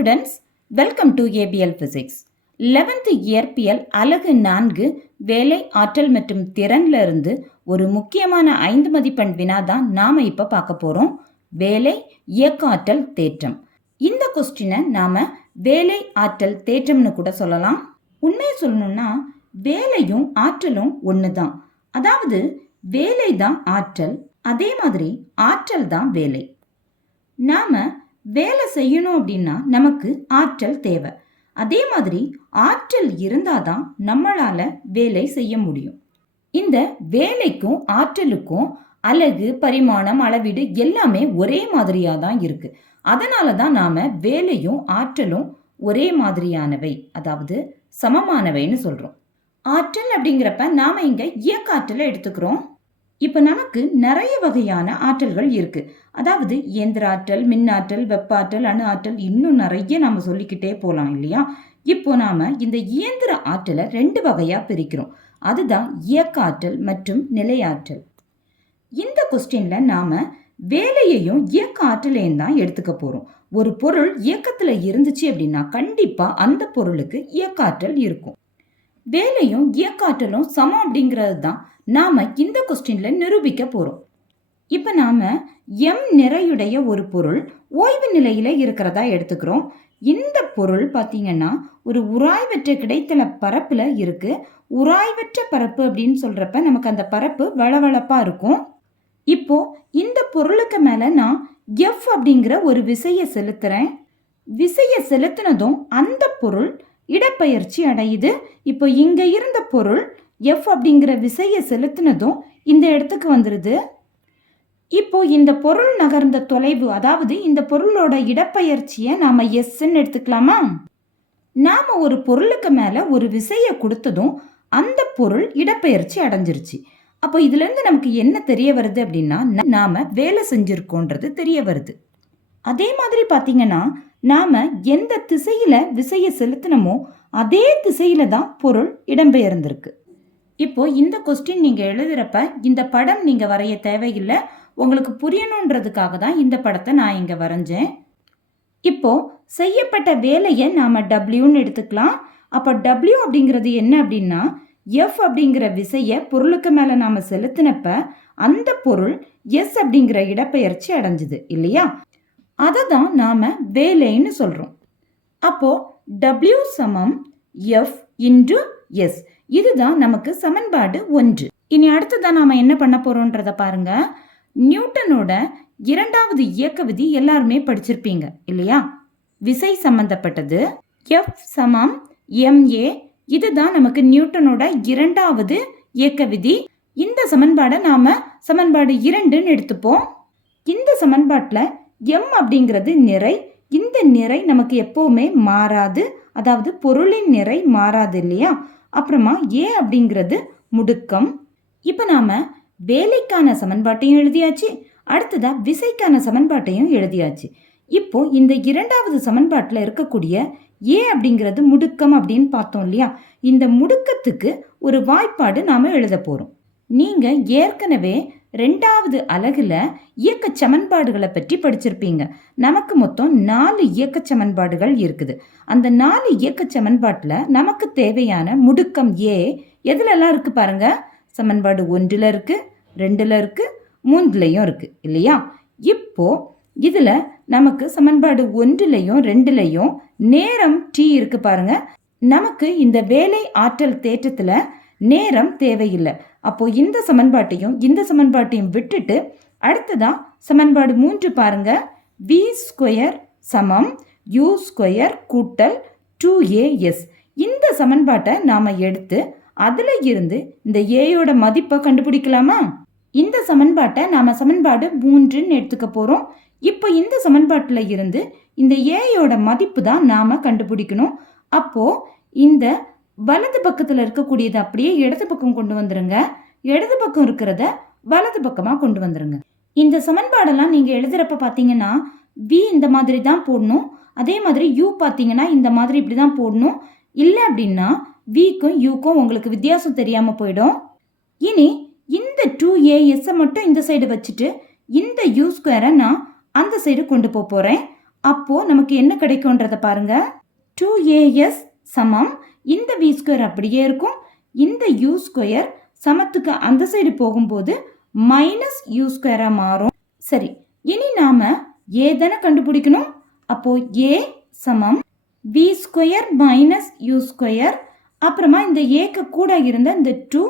Students welcome to APL physics eleventh இயற்பியல் அலகு நான்கு வேலை ஆற்றல் மற்றும் திறன்ல இருந்து ஒரு முக்கியமான ஐந்து மதிப்பெண் வினா தான் நாம இப்ப பார்க்க போறோம். வேலை இயக்க ஆற்றல் தேற்றம். இந்த கொஸ்டினை நாம வேலை ஆற்றல் தேற்றம்னு கூட சொல்லலாம். உண்மையை சொல்லணும்னா வேலையும் ஆற்றலும் ஒன்று தான். அதாவது வேலை தான் ஆற்றல் அதே மாதிரி ஆற்றல் தான் வேலை. நாம வேலை செய்யணும் அப்படின்னா நமக்கு ஆற்றல் தேவை. அதே மாதிரி ஆற்றல் இருந்தாதான் நம்மளால வேலை செய்ய முடியும். இந்த வேலைக்கும் ஆற்றலுக்கும் அலகு பரிமாணம் அளவீடு எல்லாமே ஒரே மாதிரியா தான் இருக்கு. அதனால தான் நாம வேலையும் ஆற்றலும் ஒரே மாதிரியானவை அதாவது சமமானவைன்னு சொல்றோம். ஆற்றல் அப்படிங்கிறப்ப நாம இங்க இயக்காற்றலை எடுத்துக்கிறோம். இப்போ நமக்கு நிறைய வகையான ஆற்றல்கள் இருக்கு. அதாவது இயந்திர ஆற்றல் மின்னாற்றல் வெப்பாற்றல் அணு ஆற்றல் இன்னும் நிறைய நாம சொல்லிக்கிட்டே போகலாம் இல்லையா? இப்போ நாம இந்த இயந்திர ஆற்றலை ரெண்டு வகையா பிரிக்கிறோம். அதுதான் இயக்க ஆற்றல் மற்றும் நிலையாற்றல். இந்த கொஸ்டின்ல நாம வேலையையும் இயக்க ஆற்றலையும் தான் எடுத்துக்க போறோம். ஒரு பொருள் இயக்கத்துல இருந்துச்சு அப்படின்னா கண்டிப்பா அந்த பொருளுக்கு இயக்க ஆற்றல் இருக்கும். வேலையும் இயக்க ஆற்றலும் சமம் அப்படிங்கிறது தான் நாம இந்த கொஸ்டின்ல நிரூபிக்க போறோம். இப்போ நாம எம் நிறையுடைய ஒரு பொருள் ஓய்வு நிலையில இருக்கிறதா எடுத்துக்கிறோம். இந்த பொருள் பார்த்தீங்கன்னா ஒரு உராய்வற்ற கிடைத்தல பரப்புல இருக்கு. உராய்வற்ற பரப்பு அப்படின்னு சொல்றப்ப நமக்கு அந்த பரப்பு வளவளப்பா இருக்கும். இப்போ இந்த பொருளுக்கு மேல நான் எஃப் அப்படிங்கிற ஒரு விசையை செலுத்துறேன். விசையை செலுத்தினதும் அந்த பொருள் இடப்பெயர்ச்சி அடையுது. இப்போ இங்க இருந்த பொருள் எஃப் அப்படிங்கிற விசையை செலுத்தினதும் இந்த இடத்துக்கு வந்துடுது இப்போ இந்த பொருள் நகர்ந்த தொலைவு அதாவது இந்த பொருளோட இடப்பெயர்ச்சியை நாம எஸ்ன்னு எடுத்துக்கலாமா? நாம ஒரு பொருளுக்கு மேல ஒரு விசையை கொடுத்ததும் அந்த பொருள் இடப்பெயர்ச்சி அடைஞ்சிருச்சு. அப்போ இதுல இருந்து நமக்கு என்ன தெரிய வருது அப்படின்னா நாம் நாம வேலை செஞ்சிருக்கோன்றது தெரிய வருது. அதே மாதிரி பார்த்தீங்கன்னா நாம எந்த திசையில விசையை செலுத்தினமோ அதே திசையில தான் பொருள் இடம்பெயர்ந்திருக்கு. இப்போ இந்த கொஸ்டின் நீங்க எழுதுறப்ப இந்த படம் நீங்க வரைய தேவையில்லை. உங்களுக்கு புரியணுன்றதுக்காக தான் இந்த படத்தை நான் இங்க வரைஞ்சேன். இப்போ செய்யப்பட்ட வேலையை நாம டபிள்யூன்னு எடுத்துக்கலாம். அப்போ டபிள்யூ அப்படிங்கிறது என்ன அப்படின்னா எஃப் அப்படிங்கிற விசையை பொருளுக்கு மேலே நாம் செலுத்தினப்ப அந்த பொருள் எஸ் அப்படிங்கிற இடப்பெயர்ச்சி அடைஞ்சுது இல்லையா? அதை தான் நாம் வேலைன்னு சொல்கிறோம் அப்போ டபிள்யூ சமம் எஃப் இன்டு எஸ் இதுதான் நமக்கு சமன்பாடு ஒன்று. இனி அடுத்ததான் நாம் என்ன பண்ண போகிறோன்றத பாருங்க. நியூட்டனோட இரண்டாவது இயக்க விதி எல்லாருமே படிச்சிருப்பீங்க இல்லையா? விசை சம்பந்தப்பட்டது. எஃப் சமம் எம்ஏ இதுதான் நமக்கு நியூட்டனோட இரண்டாவது இயக்க விதி. இந்த சமன்பாடை நாம சமன்பாடு இரண்டுன்னு எடுத்துப்போம். இந்த சமன்பாட்டில் எம் அப்படிங்கிறது நிறை. இந்த நிறை நமக்கு எப்போவுமே மாறாது. அதாவது பொருளின் நிறை மாறாது இல்லையா? அப்புறமா ஏ அப்படிங்கிறது முடுக்கம். இப்போ நாம வேலைக்கான சமன்பாட்டையும் எழுதியாச்சு அடுத்ததாக விசைக்கான சமன்பாட்டையும் எழுதியாச்சு. இப்போ இந்த இரண்டாவது சமன்பாட்டில் இருக்கக்கூடிய ஏ அப்படிங்கிறது முடுக்கம் அப்படின்னு பார்த்தோம் இல்லையா? இந்த முடுக்கத்துக்கு ஒரு வாய்ப்பாடு நாம எழுத போகிறோம் நீங்கள் ஏற்கனவே ரெண்டாவது அலகில் இயக்க சமன்பாடுகளை பற்றி படிச்சிருப்பீங்க. நமக்கு மொத்தம் நாலு இயக்க சமன்பாடுகள் இருக்குது. அந்த நாலு இயக்க சமன்பாட்டில் நமக்கு தேவையான முடுக்கம் ஏ எதுலலாம் இருக்குது பாருங்க? சமன்பாடு ஒன்றில் இருக்கு ரெண்டில் இருக்கு மூன்றுலையும் இருக்குது இல்லையா? இப்போது இதில் நமக்கு சமன்பாடு ஒன்றுலையும் ரெண்டுலையும் நேரம் டி இருக்குது பாருங்க. நமக்கு இந்த வேலை ஆற்றல் தேற்றத்தில் நேரம் தேவையில்லை. அப்போ இந்த சமன்பாட்டையும் இந்த சமன்பாட்டையும் விட்டுட்டு அடுத்ததா சமன்பாடு மூன்று பாருங்க. வி ஸ்கொயர் சமம் யூ ஸ்கொயர் கூட்டல் டூ ஏஎஸ் இந்த சமன்பாட்டை நாம எடுத்து அதுல இருந்து இந்த ஏயோட மதிப்பை கண்டுபிடிக்கலாமா? இந்த சமன்பாட்டை நாம சமன்பாடு மூன்றுன்னு எடுத்துக்க போறோம். இப்போ இந்த சமன்பாட்டில் இருந்து இந்த ஏயோட மதிப்பு தான் நாம கண்டுபிடிக்கணும். அப்போ இந்த வலது பக்கத்தில் இருக்கக்கூடியது அப்படியே இடது பக்கம் கொண்டு வந்துருங்க. இடது பக்கம் இருக்கிறத வலது பக்கமாக கொண்டு வந்துருங்க. இந்த சமன்பாடெல்லாம் நீங்கள் எழுதுகிறப்ப பார்த்தீங்கன்னா வி இந்த மாதிரி தான் போடணும். அதே மாதிரி யூ பார்த்தீங்கன்னா இந்த மாதிரி இப்படி தான் போடணும். இல்லை அப்படின்னா விக்கும் யூக்கும் உங்களுக்கு வித்தியாசம் தெரியாமல் போயிடும். இனி இந்த டூ ஏஎஸ்ஸை மட்டும் இந்த சைடு வச்சுட்டு இந்த யூ ஸ்கொயரை நான் அந்த சைடு கொண்டு போக போகிறேன் அப்போது நமக்கு என்ன கிடைக்கும்ன்றத பாருங்கள் டூ ஏஎஸ் சமம். இந்த வி ஸ்கொயர் அப்படியே இருக்கும். இந்த யூ ஸ்கொயர் சமத்துக்கு அந்த சைடு போகும்போது மைனஸ் யூ ஸ்கொயராக மாறும். சரி இனி நாம் ஏ தானே கண்டுபிடிக்கணும்? அப்போ ஏ சமம். V square minus U square அப்புறமா இந்த ஏக்கு கூட இருந்த இந்த டூ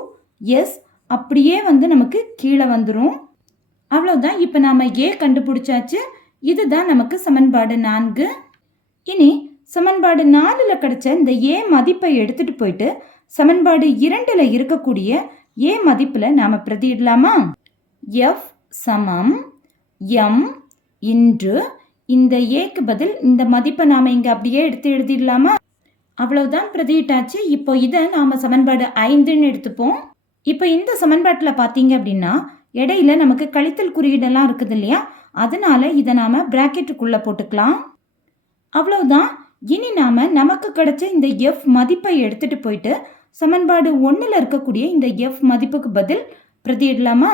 எஸ் அப்படியே வந்து நமக்கு கீழே வந்துடும் அவ்வளோதான் இப்போ நாம் ஏ கண்டுபிடிச்சாச்சு. இதுதான் நமக்கு சமன்பாடு நான்கு. இனி சமன்பாடு நாலில் கிடைச்ச இந்த ஏ மதிப்பை எடுத்துட்டு போயிட்டு சமன்பாடு இரண்டில் இருக்கக்கூடிய ஏ மதிப்பில் நாம் பிரதியிடலாமா? எஃப் சமம் எம் இன்று இந்த ஏக்கு பதில் இந்த மதிப்பை நாம் இங்கே அப்படியே எடுத்து எழுதிடலாமா? அவ்வளவுதான் பிரதியிட்டாச்சு. இப்போ இதை நாம் சமன்பாடு ஐந்துன்னு எடுத்துப்போம். இப்போ இந்த சமன்பாட்டில் பார்த்தீங்க அப்படின்னா இடையில நமக்கு கழித்தல் குறியீடெல்லாம் இருக்குது இல்லையா? அதனால இதை நாம் ப்ராக்கெட்டுக்குள்ளே போட்டுக்கலாம். அவ்வளவுதான். இனி நாம் நமக்கு கிடைச்ச இந்த எஃப் மதிப்பை எடுத்துட்டு போயிட்டு சமன்பாடு ஒன்றில் இருக்கக்கூடிய இந்த எஃப் மதிப்புக்கு பதில் பிரதியிடலாமா?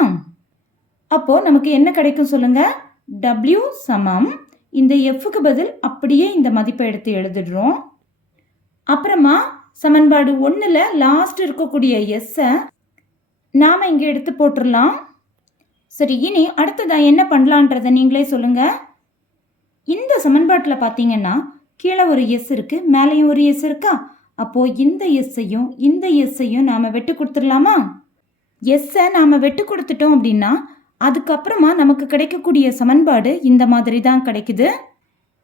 அப்போ நமக்கு என்ன கிடைக்கும் சொல்லுங்க? டபிள்யூ சமம். இந்த எஃப்க்கு பதில் அப்படியே இந்த மதிப்பை எடுத்து எழுதிடுறோம். அப்புறமா சமன்பாடு ஒன்றில் லாஸ்ட் இருக்கக்கூடிய எஸ்ஸை நாம் இங்கே எடுத்து போட்டுடலாம். சரி இனி அடுத்ததாக என்ன பண்ணலான்றதை நீங்களே சொல்லுங்கள் இந்த சமன்பாட்டில் பார்த்தீங்கன்னா கீழே ஒரு எஸ் இருக்கு மேலேயும் ஒரு எஸ் இருக்கா? அப்போ இந்த எஸ்ஸையும் இந்த எஸ்ஸையும் நாம் வெட்டு கொடுத்துடலாமா? எஸ்ஸை நாம் வெட்டு கொடுத்துட்டோம் அப்படின்னா அதுக்கப்புறமா நமக்கு கிடைக்கக்கூடிய சமன்பாடு இந்த மாதிரி தான் கிடைக்குது.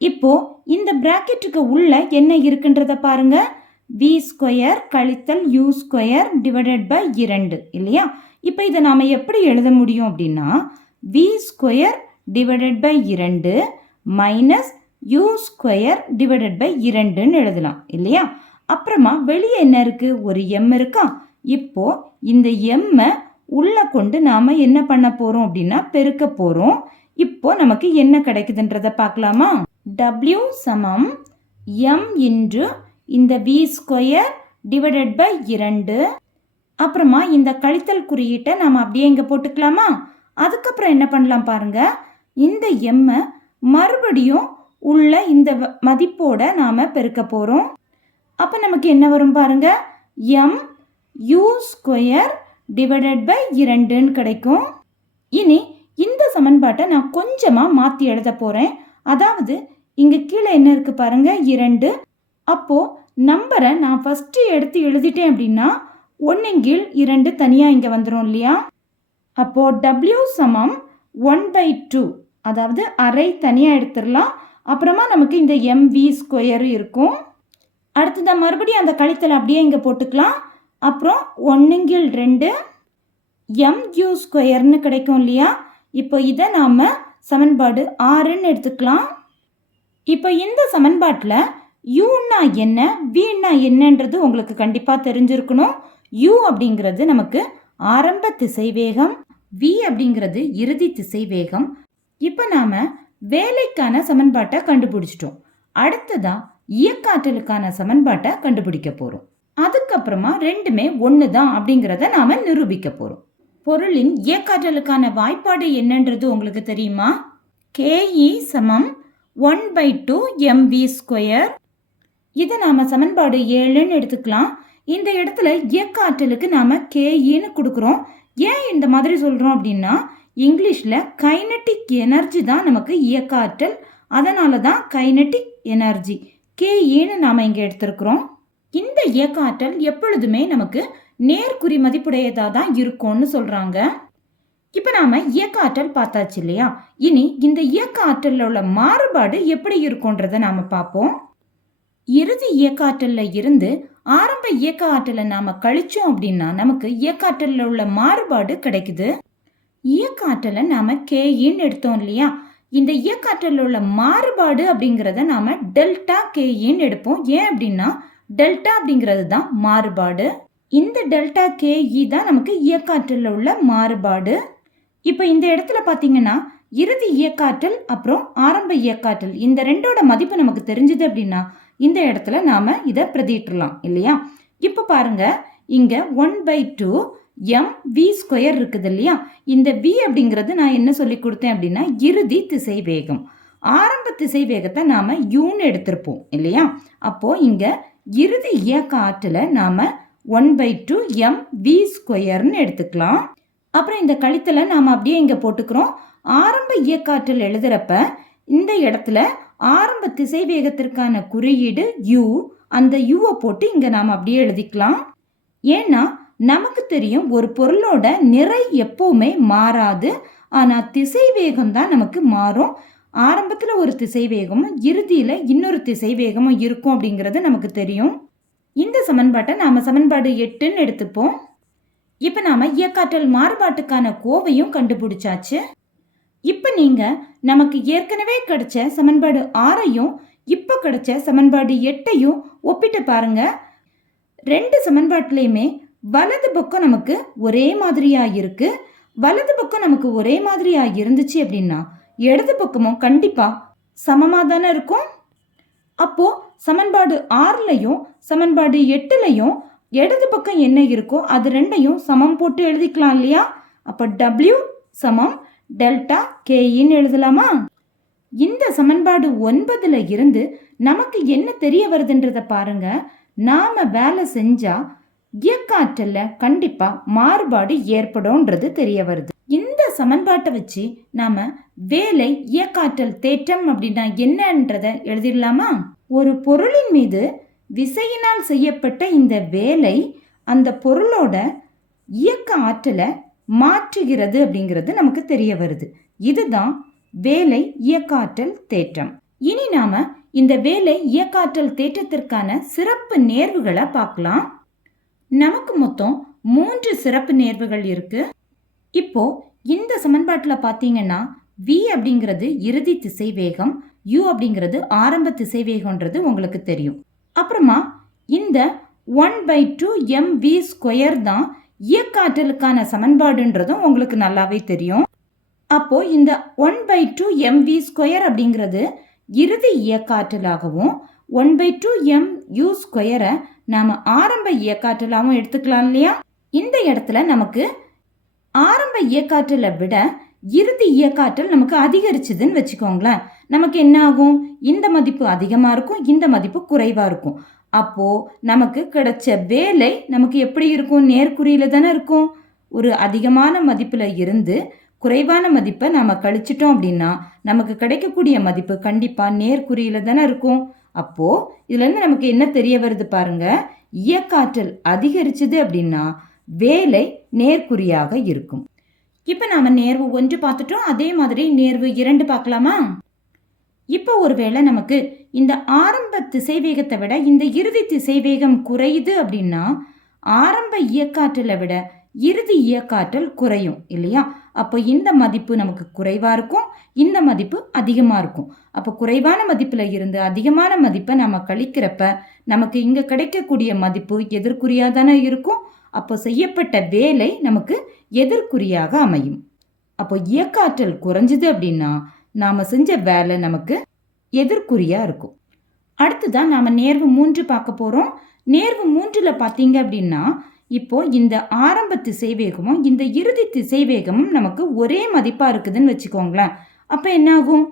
இப்போ இந்த ப்ராக்கெட்டுக்கு உள்ள என்ன இருக்குன்றத பாருங்க. வி ஸ்கொயர் கழித்தல் யூ ஸ்கொயர் டிவைடட் பை இரண்டு இல்லையா? இப்போ இதை நாம் எப்படி எழுத முடியும் அப்படின்னா வி ஸ்கொயர் டிவைடட் பை இரண்டு minus U square divided by இரண்டுன்னு எழுதலாம் இல்லையா? அப்புறமா வெளியே என்ன இருக்குது ஒரு எம் இருக்கா? இப்போ இந்த எம்மை உள்ளே கொண்டு நாம் என்ன பண்ண போகிறோம் அப்படின்னா பெருக்க போகிறோம் இப்போ நமக்கு என்ன கிடைக்குதுன்றத பார்க்கலாமா? டபிள்யூ சமம் எம் இன்று இந்த வி ஸ்கொயர் டிவைடட் பை இரண்டு. அப்புறமா இந்த கழித்தல் குறியீட்டை நாம் அப்படியே இங்கே போட்டுக்கலாமா? அதுக்கப்புறம் என்ன பண்ணலாம் பாருங்கள் இந்த எம்மை மறுபடியும் உள்ள இந்த வ- மதிப்போட நாம் பெருக்க போகிறோம் அப்போ நமக்கு என்ன வரும் பாருங்க? M U square divided by இரண்டுன்னு கிடைக்கும். இனி இந்த சமன்பாட்டை நான் கொஞ்சமாக மாற்றி எழுத போகிறேன் அதாவது இங்கே கீழே என்ன இருக்குது பாருங்க? இரண்டு. அப்போது நம்பரை நான் ஃபஸ்ட்டு எடுத்து எழுதிட்டேன் அப்படின்னா ஒன்றுங்கில் இரண்டு தனியாக இங்கே வந்துடும் இல்லையா? அப்போது டபிள்யூ சமம் ஒன் பை டூ அதாவது அரை தனியாக எடுத்துடலாம். அப்புறமா நமக்கு இந்த எம்வி ஸ்கொயர் இருக்கும். அடுத்ததாக மறுபடியும் அந்த கழித்தல் அப்படியே இங்கே போட்டுக்கலாம். அப்புறம் ஒன்றுங்கில் ரெண்டு எம்யூ ஸ்கொயர்னு கிடைக்கும் இல்லையா? இப்போ இதை நாம் சமன்பாடு ஆறுன்னு எடுத்துக்கலாம். இப்போ இந்த சமன்பாட்டில் யூன்னா என்ன வின்னா என்னன்றது உங்களுக்கு கண்டிப்பாக தெரிஞ்சிருக்கணும். யூ அப்படிங்கிறது நமக்கு ஆரம்ப திசைவேகம் வி அப்படிங்கிறது இறுதி திசைவேகம். இப்போ நாம் வேலைக்கான சமன்பாட்டை கண்டுபிடிச்சிட்டோம். அடுத்ததா இயக்காற்றலுக்கான சமன்பாட்டை கண்டுபிடிக்க போகிறோம் அதுக்கப்புறமா ரெண்டுமே ஒன்று தான் அப்படிங்கிறத நாம் நிரூபிக்க போகிறோம் பொருளின் இயக்காற்றலுக்கான வாய்ப்பாடு என்னன்றது உங்களுக்கு தெரியுமா? கேஇ சமம் one by two MV square. இதை நாம் சமன்பாடு ஏழுன்னு எடுத்துக்கலாம். இந்த இடத்துல இயக்க ஆற்றலுக்கு நாம் கேஇன்னு கொடுக்குறோம். ஏன் இந்த மாதிரி சொல்கிறோம் அப்படின்னா இங்கிலீஷில் கைனட்டிக் எனர்ஜி தான் நமக்கு இயக்க ஆற்றல் அதனால தான் கைனட்டிக் எனர்ஜி. கேஏன்னு நாம் இங்கே எடுத்திருக்கிறோம். இந்த இயக்க ஆற்றல் எப்பொழுதுமே நமக்கு நேர்குறி மதிப்புடையதாக தான் இருக்கும்னு சொல்கிறாங்க இப்போ நாம் இயக்க ஆற்றல் பார்த்தாச்சு இல்லையா? இனி இந்த இயக்க ஆற்றலில் உள்ள மாறுபாடு எப்படி இருக்கும்ன்றதை நாம் பார்ப்போம். இறுதி இயக்க இருந்து ஆரம்ப இயக்க ஆற்றலை நாம் கழிச்சோம் அப்படின்னா நமக்கு இயக்க உள்ள மாறுபாடு கிடைக்குது. இயக்காற்றலை நாம் கேஇன்னு எடுத்தோம் இல்லையா? இந்த இயக்காற்றலில் உள்ள மாறுபாடு அப்படிங்கிறத நாம் டெல்டா கேஇன்னு எடுப்போம். ஏன் அப்படின்னா டெல்டா அப்படிங்கிறது தான் மாறுபாடு. இந்த டெல்டா கேஇ தான் நமக்கு இயக்காற்றலில் உள்ள மாறுபாடு. இப்போ இந்த இடத்துல பார்த்தீங்கன்னா இறுதி இயக்காற்றல் அப்புறம் ஆரம்ப இயக்காற்றல். இந்த ரெண்டோட மதிப்பு நமக்கு தெரிஞ்சது அப்படின்னா இந்த இடத்துல நாம் இதை பிரதிட்டுலாம் இல்லையா? இப்போ பாருங்க இங்கே one by two M V square இருக்குது இல்லையா? இந்த வி அப்படிங்கிறது நான் என்ன சொல்லி கொடுத்தேன் அப்படின்னா இறுதி திசை வேகம். ஆரம்ப திசை வேகத்தை நாம் யூன்னு எடுத்திருப்போம் இல்லையா? அப்போ இங்கே இறுதி இயக்க ஆற்றில் நாம் one by two M V ஸ்கொயர்னு எடுத்துக்கலாம். அப்புறம் இந்த கழித்தலை நாம் அப்படியே இங்கே போட்டுக்கிறோம். ஆரம்ப இயக்காற்றல் எழுதுறப்ப இந்த இடத்துல ஆரம்ப திசை வேகத்திற்கான குறியீடு யூ அந்த யூவை போட்டு இங்கே நாம் அப்படியே எழுதிக்கலாம். ஏன்னா நமக்கு தெரியும் ஒரு பொருளோட நிறை எப்போவுமே மாறாது. ஆனால் திசை வேகம் தான் நமக்கு மாறும். ஆரம்பத்தில் ஒரு திசை வேகமும் இறுதியில் இன்னொரு திசை வேகமும் இருக்கும் அப்படிங்கிறது நமக்கு தெரியும். இந்த சமன்பாட்டை நாம் சமன்பாடு எட்டுன்னு எடுத்துப்போம். இப்போ நாம் இயக்காற்றல் மாறுபாட்டுக்கான கோவையும் கண்டுபிடிச்சாச்சு. இப்போ நீங்கள் நமக்கு ஏற்கனவே கிடைச்ச சமன்பாடு ஆறையும் இப்போ கிடைச்ச சமன்பாடு எட்டையும் ஒப்பிட்டு பாருங்கள் ரெண்டு சமன்பாட்டிலையுமே வலது பக்கம் நமக்கு ஒரே மாதிரியாக இருக்கு. வலது பக்கம் நமக்கு ஒரே மாதிரியாக இருந்துச்சு அப்படின்னா இடது பக்கமும் கண்டிப்பாக சமமாக தானே இருக்கும். அப்போது சமன்பாடு ஆறுலையும் சமன்பாடு எட்டுலையும் இடது பக்கம் என்ன இருக்கோ அது ரெண்டையும் சமம் போட்டு எழுதிக்கலாம் இல்லையா? அப்போ டபிள்யூ சமம் டெல்டா கேஇன்னு எழுதலாமா? இந்த சமன்பாடு ஒன்பதுல இருந்து நமக்கு என்ன தெரிய வருதுன்றத பாருங்க. நாம வேலை செஞ்சால் இயக்காற்றல்ல கண்டிப்பா மாறுபாடு ஏற்படும்ன்றது தெரிய வருது. இந்த சமன்பாட்டை வச்சு நாம வேலை இயக்காற்றல் தேற்றம் அப்படின்னா என்னன்றத எழுதிடலாமா? ஒரு பொருளின் மீது விசையினால் செய்யப்பட்ட இந்த வேலை அந்த பொருளோட இயக்க ஆற்றலை மாற்றுகிறது அப்படிங்கிறது நமக்கு தெரிய வருது. இதுதான் வேலை இயக்காற்றல் தேற்றம். இனி நாம இந்த வேலை இயக்காற்றல் தேற்றத்திற்கான சிறப்பு நேர்வுகளை பார்க்கலாம். நமக்கு மொத்தம் மூன்று சிறப்பு நேர்வுகள் இருக்கு. இப்போ இந்த சமன்பாட்டில் பார்த்தீங்கன்னா வி அப்படிங்கிறது இறுதி திசை வேகம் யூ அப்படிங்கிறது ஆரம்ப திசை வேகம்ன்றது உங்களுக்கு தெரியும். அப்புறமா இந்த one by two M V square தான் இயக்காற்றலுக்கான சமன்பாடுன்றதும் உங்களுக்கு நல்லாவே தெரியும். அப்போ இந்த one by two M V square அப்படிங்கிறது இறுதி இயக்காற்றலாகவும் one by two M U ஸ்கொயரை நாம் ஆரம்ப இயக்காற்றலாகவும் எடுத்துக்கலாம் இல்லையா? இந்த இடத்துல நமக்கு ஆரம்ப இயக்காற்றலை விட இறுதி இயக்காற்றல் நமக்கு அதிகரிச்சதுன்னு வச்சுக்கோங்களேன். நமக்கு என்ன ஆகும்? இந்த மதிப்பு அதிகமாக இருக்கும் இந்த மதிப்பு குறைவாக இருக்கும். அப்போது நமக்கு கிடைச்ச வேலை நமக்கு எப்படி இருக்கும்? நேர்குறியில் தானே இருக்கும். ஒரு அதிகமான மதிப்பில் இருந்து குறைவான மதிப்பை நாம் கழிச்சிட்டோம் அப்படின்னா நமக்கு கிடைக்கக்கூடிய மதிப்பு கண்டிப்பாக நேர்குறியில் தானே இருக்கும். அப்போ இதுலேருந்து நமக்கு என்ன தெரிய வருது பாருங்க? இயக்காற்றல் அதிகரிச்சது அப்படின்னா வேலை நேர்குறியாக இருக்கும். இப்போ நாம நேர்வு ஒன்று பார்த்துட்டோம் அதே மாதிரி நேர்வு இரண்டு பார்க்கலாமா? இப்போ ஒருவேளை நமக்கு இந்த ஆரம்ப திசைவேகத்தை விட இந்த இறுதி திசைவேகம் குறையுது அப்படின்னா ஆரம்ப இயக்காற்றலை விட இறுதி இயக்காற்றல் குறையும் இல்லையா? அப்போ இந்த மதிப்பு நமக்கு குறைவாக இருக்கும் இந்த மதிப்பு அதிகமாக இருக்கும். அப்போ குறைவான மதிப்பில் இருந்து அதிகமான மதிப்பை நம்ம கழிக்கிறப்ப நமக்கு இங்கே கிடைக்கக்கூடிய மதிப்பு எதிர்குறியாக தானே இருக்கும். அப்போ செய்யப்பட்ட வேலை நமக்கு எதிர்குறியாக அமையும். அப்போ இயக்காற்றல் குறைஞ்சது அப்படின்னா நாம் செஞ்ச வேலை நமக்கு எதிர்குறியாக இருக்கும். அடுத்ததான் நாம் நேர்வு மூன்று பார்க்க போகிறோம் நேர்வு மூன்றில் பார்த்தீங்க அப்படின்னா இப்போ இந்த ஆரம்ப திசைவேகமும் இந்த இறுதி திசைவேகமும் நமக்கு ஒரே மதிப்பாக இருக்குதுன்னு வச்சுக்கோங்களேன். அப்போ என்னாகும்?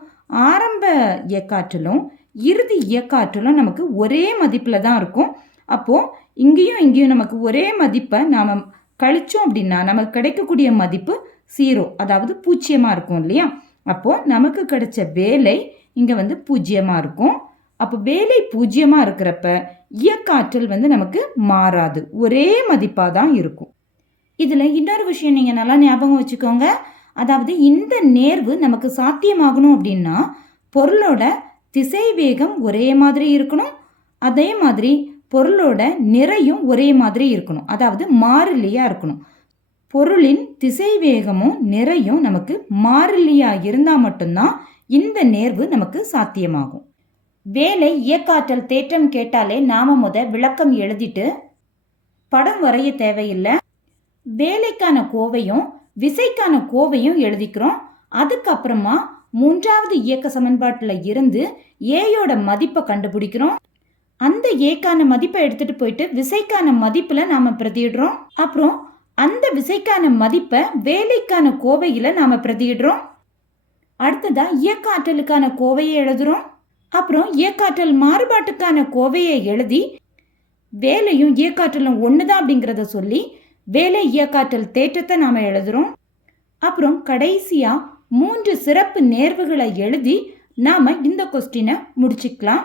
ஆரம்ப இயக்காற்றலும் இறுதி இயக்காற்றலும் நமக்கு ஒரே மதிப்பில் தான் இருக்கும். அப்போது இங்கேயும் இங்கேயும் நமக்கு ஒரே மதிப்பை நாம் கழிச்சோம் அப்படின்னா நமக்கு கிடைக்கக்கூடிய மதிப்பு சீரோ அதாவது பூஜ்ஜியமாக இருக்கும் இல்லையா? அப்போது நமக்கு கிடைச்ச வேலை இங்கே வந்து பூஜ்ஜியமாக இருக்கும். அப்போ வேலை பூஜ்ஜியமாக இருக்கிறப்ப இயக்காற்றல் வந்து நமக்கு மாறாது. ஒரே மதிப்பாக தான் இருக்கும். இதில் இன்னொரு விஷயம் நீங்கள் நல்லா ஞாபகம் வச்சுக்கோங்க. அதாவது இந்த நேர்வு நமக்கு சாத்தியமாகணும் அப்படின்னா பொருளோட திசை வேகம் ஒரே மாதிரி இருக்கணும். அதே மாதிரி பொருளோட நிறையும் ஒரே மாதிரி இருக்கணும். அதாவது மாறிலியாக இருக்கணும். பொருளின் திசை வேகமும் நிறையும் நமக்கு மாறிலியாக இருந்தால் மட்டும்தான் இந்த நேர்வு நமக்கு சாத்தியமாகும். வேலை இயக்காற்றல் தேற்றம் கேட்டாலே நாம முத விளக்கம் எழுதிட்டு படம் வரைய தேவையில்லை. வேலைக்கான கோவையும் விசைக்கான கோவையும் எழுதிக்கிறோம். அதுக்கப்புறமா மூன்றாவது இயக்க சமன்பாட்டில் இருந்து ஏயோட மதிப்பை கண்டுபிடிக்கிறோம். அந்த ஏக்கான மதிப்பை எடுத்துட்டு போயிட்டு விசைக்கான மதிப்பில் நாம பிரதியிடுறோம். அப்புறம் அந்த விசைக்கான மதிப்பை வேலைக்கான கோவையில் நாம பிரதியிடுறோம். அடுத்ததா இயக்க ஆற்றலுக்கான கோவையை எழுதுறோம். அப்புறம் இயக்காற்றல் மாறுபாட்டுக்கான கோவையை எழுதி வேலையும் இயக்காற்றலும் ஒன்று தான் அப்படிங்கிறத சொல்லி வேலை இயக்காற்றல் தேற்றத்தை நாம் எழுதுகிறோம் அப்புறம் கடைசியாக மூன்று சிறப்பு நேர்வுகளை எழுதி நாம் இந்த கொஸ்டினை முடிச்சுக்கலாம்.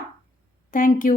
தேங்க்யூ